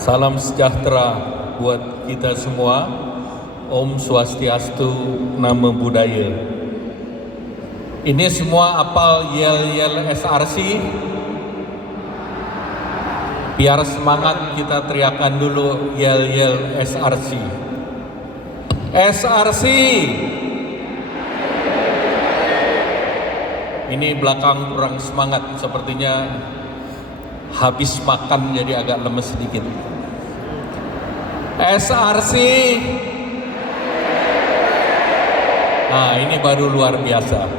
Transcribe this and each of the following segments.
Salam sejahtera buat kita semua. Om Swastiastu, Namo Buddhaya. Ini semua apal yel-yel SRC. Biar semangat kita teriakan dulu yel-yel SRC. SRC. Ini belakang kurang semangat, sepertinya habis makan jadi agak lemes sedikit. SRC. Nah, ini baru luar biasa.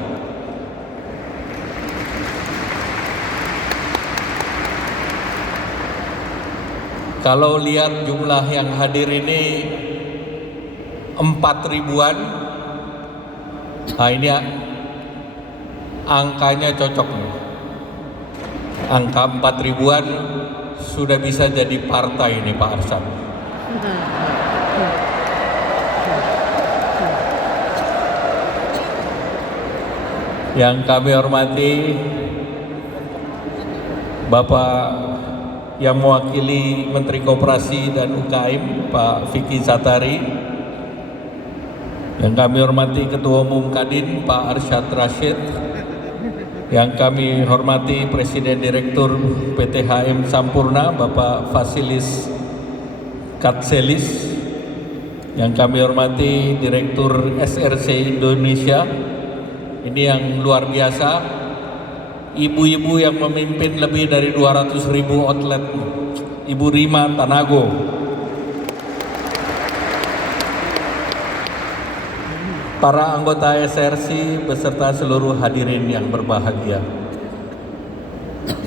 Kalau lihat jumlah yang hadir ini 4.000-an. Nah, ini angkanya cocok nih. Angka 4.000-an sudah bisa jadi partai ini Pak Arsyad. Yang kami hormati Bapak yang mewakili Menteri Koperasi dan UKM Pak Vicky Satari, yang kami hormati Ketua Umum Kadin Pak Arsyad Rashid, yang kami hormati Presiden Direktur PT HM Sampurna Bapak Fasilis Katselis, yang kami hormati Direktur SRC Indonesia. Ini yang luar biasa, ibu-ibu yang memimpin lebih dari 200.000 outlet, Ibu Rima Tanago, para anggota SRC beserta seluruh hadirin yang berbahagia.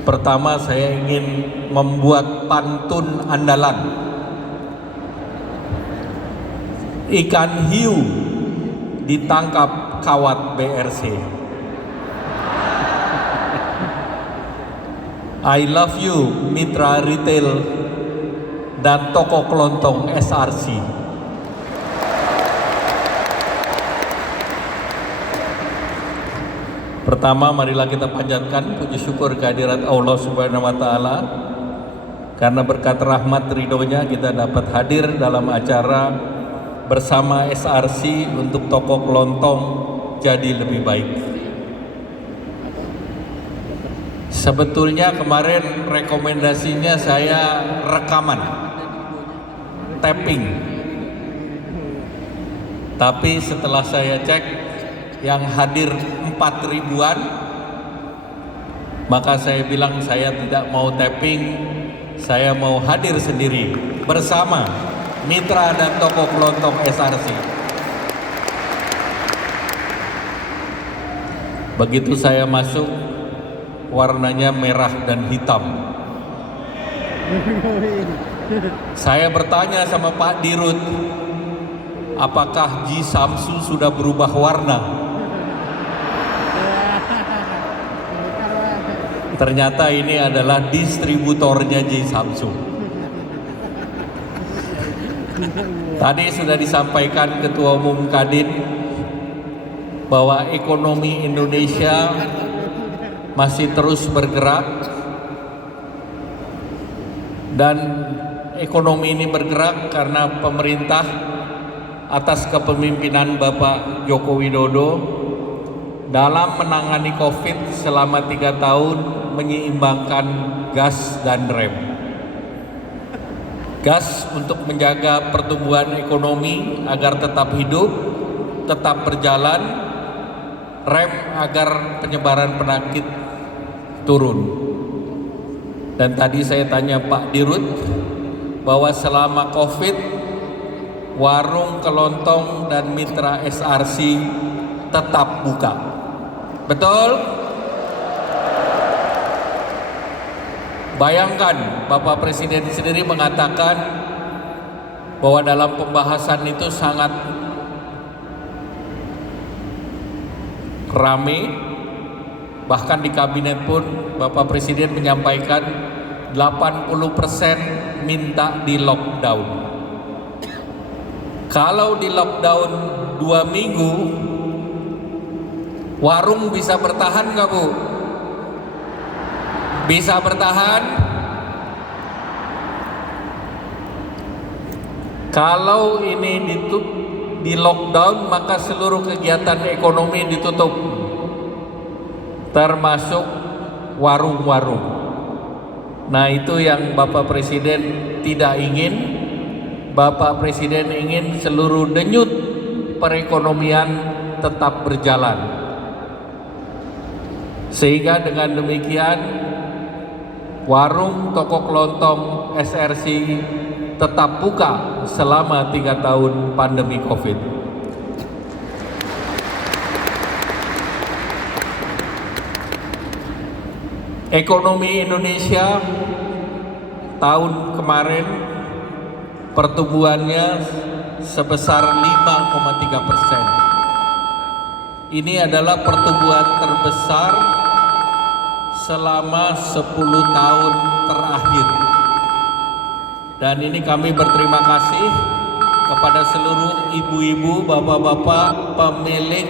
Pertama, saya ingin membuat pantun andalan. Ikan hiu ditangkap kawat BRC. I love you mitra retail dan toko kelontong SRC. Pertama, marilah kita panjatkan puji syukur kehadirat Allah Subhanahu wa Ta'ala, karena berkat rahmat ridhonya kita dapat hadir dalam acara bersama SRC untuk toko kelontong jadi lebih baik. Sebetulnya kemarin rekomendasinya saya rekaman, tapping. Tapi setelah saya cek yang hadir 4.000-an, maka saya bilang saya tidak mau tapping, saya mau hadir sendiri bersama mitra dan toko kelontong SRC. Begitu saya masuk, warnanya merah dan hitam. Saya bertanya sama Pak Dirut, apakah Ji Samsu sudah berubah warna? Ternyata ini adalah distributornya Ji Samsu. Tadi sudah disampaikan Ketua Umum Kadin bahwa ekonomi Indonesia masih terus bergerak, dan ekonomi ini bergerak karena pemerintah atas kepemimpinan Bapak Joko Widodo dalam menangani COVID selama 3 tahun menyeimbangkan gas dan rem. Gas untuk menjaga pertumbuhan ekonomi agar tetap hidup, tetap berjalan, rem agar penyebaran penyakit turun. Dan tadi saya tanya Pak Dirut bahwa selama COVID, warung kelontong dan mitra SRC tetap buka. Betul? Bayangkan, Bapak Presiden sendiri mengatakan bahwa dalam pembahasan itu sangat rame, bahkan di kabinet pun Bapak Presiden menyampaikan 80% minta di lockdown. Kalau di lockdown 2 minggu, warung bisa bertahan nggak Bu? Bisa bertahan? Kalau ini di lockdown, maka seluruh kegiatan ekonomi ditutup, termasuk warung-warung. Nah, itu yang Bapak Presiden tidak ingin. Bapak Presiden ingin seluruh denyut perekonomian tetap berjalan. Sehingga dengan demikian warung, toko kelontong, SRC tetap buka selama 3 tahun pandemi COVID. Ekonomi Indonesia tahun kemarin pertumbuhannya sebesar 5,3%. Ini adalah pertumbuhan terbesar selama 10 tahun terakhir. Dan ini kami berterima kasih kepada seluruh ibu-ibu, bapak-bapak, pemilik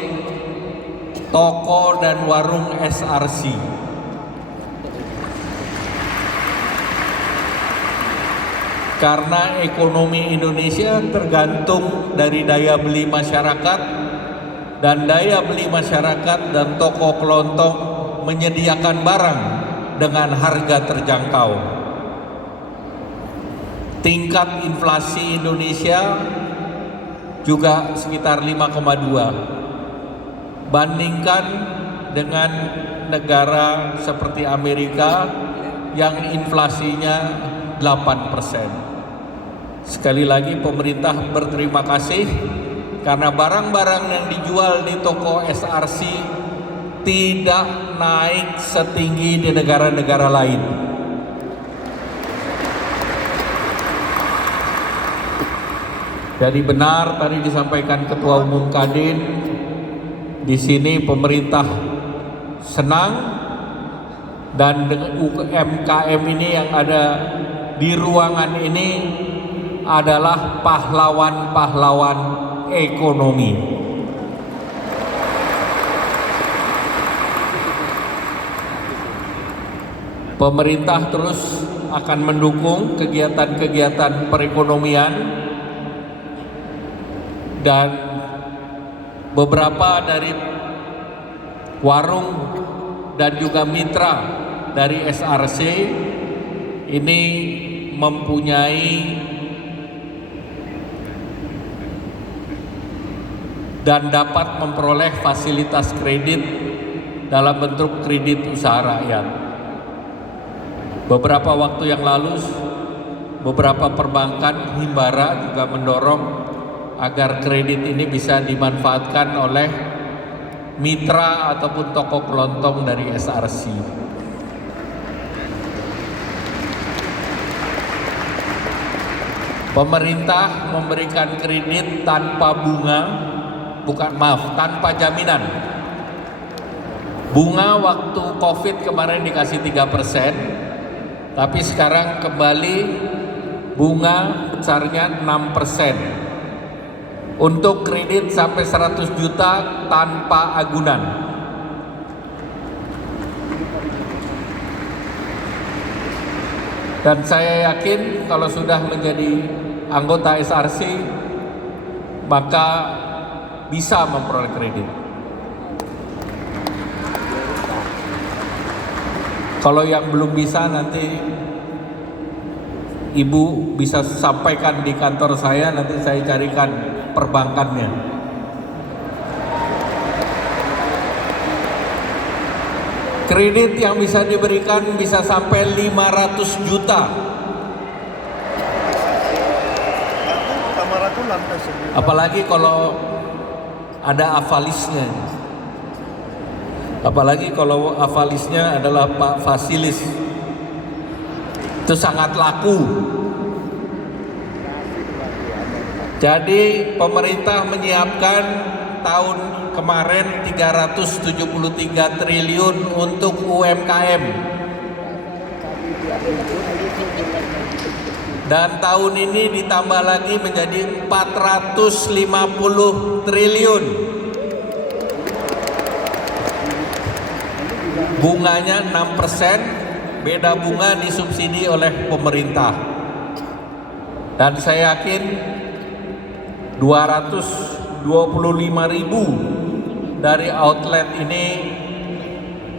toko dan warung SRC. Karena ekonomi Indonesia tergantung dari daya beli masyarakat, dan daya beli masyarakat dan toko kelontong menyediakan barang dengan harga terjangkau. Tingkat inflasi Indonesia juga sekitar 5,2. Bandingkan dengan negara seperti Amerika yang inflasinya 8%. Sekali lagi pemerintah berterima kasih karena barang-barang yang dijual di toko SRC tidak naik setinggi di negara-negara lain. Jadi benar tadi disampaikan Ketua Umum Kadin, di sini pemerintah senang, dan dengan UMKM ini yang ada di ruangan ini adalah pahlawan-pahlawan ekonomi. Pemerintah terus akan mendukung kegiatan-kegiatan perekonomian, dan beberapa dari warung dan juga mitra dari SRC ini mempunyai dan dapat memperoleh fasilitas kredit dalam bentuk kredit usaha rakyat. Beberapa waktu yang lalu, beberapa perbankan Himbara juga mendorong agar kredit ini bisa dimanfaatkan oleh mitra ataupun toko kelontong dari SRC. Pemerintah memberikan kredit tanpa bunga, tanpa jaminan. Bunga waktu COVID kemarin dikasih 3%, tapi sekarang kembali bunga besarnya 6%. Untuk kredit sampai 100 juta tanpa agunan. Dan saya yakin kalau sudah menjadi anggota SRC, maka bisa memperoleh kredit. Kalau yang belum bisa, nanti Ibu bisa sampaikan di kantor saya, nanti saya carikan perbankannya. Kredit yang bisa diberikan bisa sampai 500 juta. Apalagi kalau ada avalisnya. Apalagi kalau avalisnya adalah Pak Fasilis. Itu sangat laku. Jadi pemerintah menyiapkan tahun kemarin 373 triliun untuk UMKM. Dan tahun ini ditambah lagi menjadi 450 triliun. Bunganya 6%. Beda bunga disubsidi oleh pemerintah. Dan saya yakin 225.000 dari outlet ini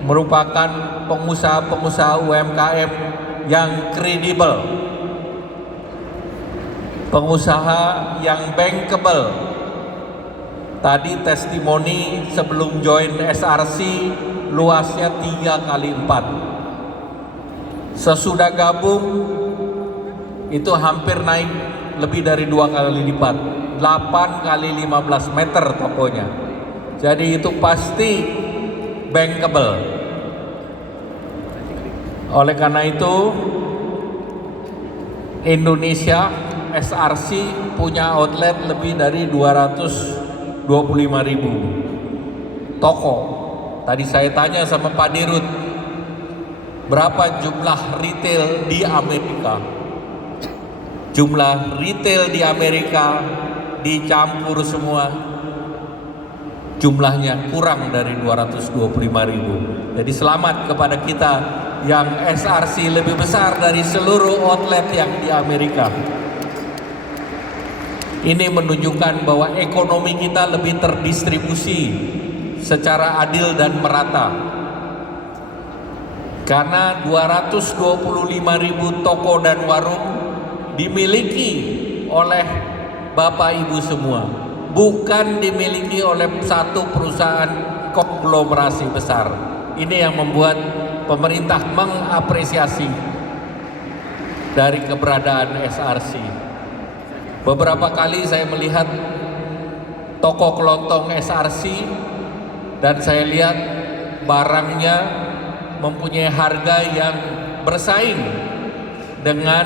merupakan pengusaha-pengusaha UMKM yang kredibel, pengusaha yang bankable. Tadi testimoni sebelum join SRC luasnya 3 kali 4. Sesudah gabung itu hampir naik lebih dari 2 kali lipat, 8 kali 15 meter tokonya. Jadi itu pasti bankable. Oleh karena itu Indonesia SRC punya outlet lebih dari 225.000 toko. Tadi saya tanya sama Pak Dirut, berapa jumlah retail di Amerika? Jumlah retail di Amerika dicampur semua, jumlahnya kurang dari 225.000. Jadi selamat kepada kita yang SRC lebih besar dari seluruh outlet yang di Amerika. Ini menunjukkan bahwa ekonomi kita lebih terdistribusi secara adil dan merata. Karena 225.000 toko dan warung dimiliki oleh Bapak Ibu semua, bukan dimiliki oleh satu perusahaan konglomerasi besar. Ini yang membuat pemerintah mengapresiasi dari keberadaan SRC. Beberapa kali saya melihat toko kelontong SRC dan saya lihat barangnya mempunyai harga yang bersaing dengan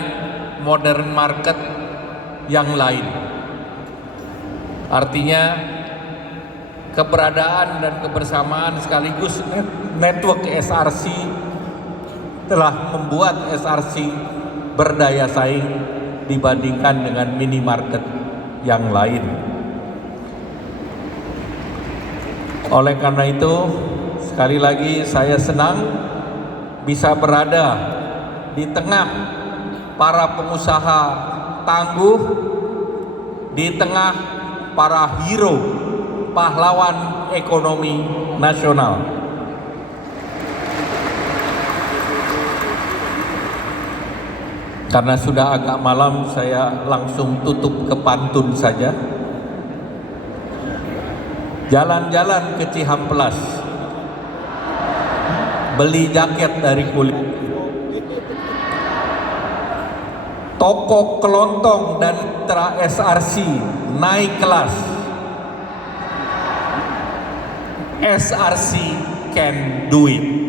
modern market yang lain. Artinya keberadaan dan kebersamaan sekaligus network SRC telah membuat SRC berdaya saing dibandingkan dengan minimarket yang lain. Oleh karena itu, sekali lagi saya senang bisa berada di tengah para pengusaha tangguh, di tengah para hero, pahlawan ekonomi nasional. Karena sudah agak malam, saya langsung tutup ke pantun saja. Jalan-jalan ke Cihampelas, beli jaket dari kulit. Toko kelontong dan mitra SRC naik kelas. SRC can do it.